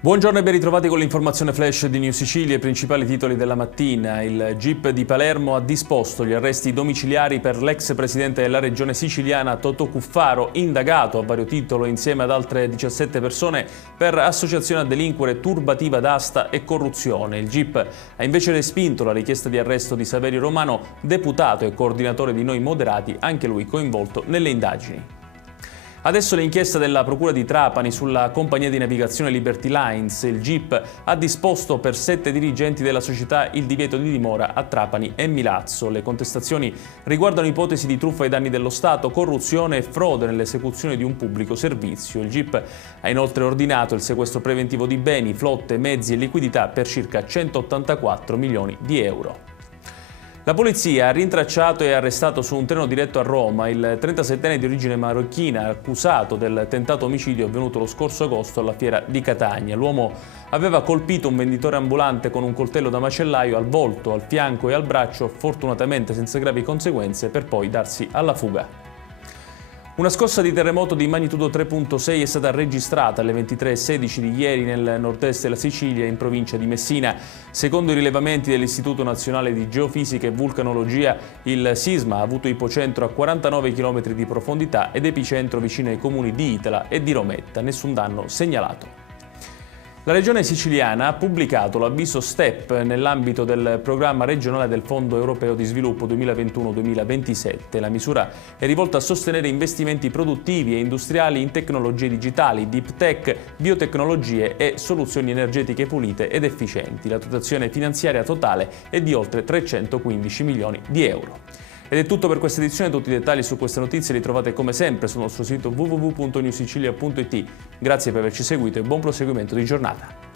Buongiorno e ben ritrovati con l'informazione flash di New Sicilia, i principali titoli della mattina. Il GIP di Palermo ha disposto gli arresti domiciliari per l'ex presidente della regione siciliana Totò Cuffaro, indagato a vario titolo insieme ad altre 17 persone per associazione a delinquere, turbativa d'asta e corruzione. Il GIP ha invece respinto la richiesta di arresto di Saverio Romano, deputato e coordinatore di Noi Moderati, anche lui coinvolto nelle indagini. Adesso l'inchiesta della Procura di Trapani sulla compagnia di navigazione Liberty Lines. Il GIP ha disposto per 7 dirigenti della società il divieto di dimora a Trapani e Milazzo. Le contestazioni riguardano ipotesi di truffa ai danni dello Stato, corruzione e frode nell'esecuzione di un pubblico servizio. Il GIP ha inoltre ordinato il sequestro preventivo di beni, flotte, mezzi e liquidità per circa 184 milioni di euro. La polizia ha rintracciato e arrestato su un treno diretto a Roma il 37enne di origine marocchina accusato del tentato omicidio avvenuto lo scorso agosto alla fiera di Catania. L'uomo aveva colpito un venditore ambulante con un coltello da macellaio al volto, al fianco e al braccio, fortunatamente senza gravi conseguenze, per poi darsi alla fuga. Una scossa di terremoto di magnitudo 3.6 è stata registrata alle 23:16 di ieri nel nord-est della Sicilia, in provincia di Messina. Secondo i rilevamenti dell'Istituto Nazionale di Geofisica e Vulcanologia, il sisma ha avuto ipocentro a 49 km di profondità ed epicentro vicino ai comuni di Itala e di Rometta. Nessun danno segnalato. La Regione siciliana ha pubblicato l'avviso STEP nell'ambito del programma regionale del Fondo Europeo di Sviluppo 2021-2027. La misura è rivolta a sostenere investimenti produttivi e industriali in tecnologie digitali, deep tech, biotecnologie e soluzioni energetiche pulite ed efficienti. La dotazione finanziaria totale è di oltre 315 milioni di euro. Ed è tutto per questa edizione. Tutti i dettagli su queste notizie li trovate come sempre sul nostro sito www.newsicilia.it. Grazie per averci seguito e buon proseguimento di giornata.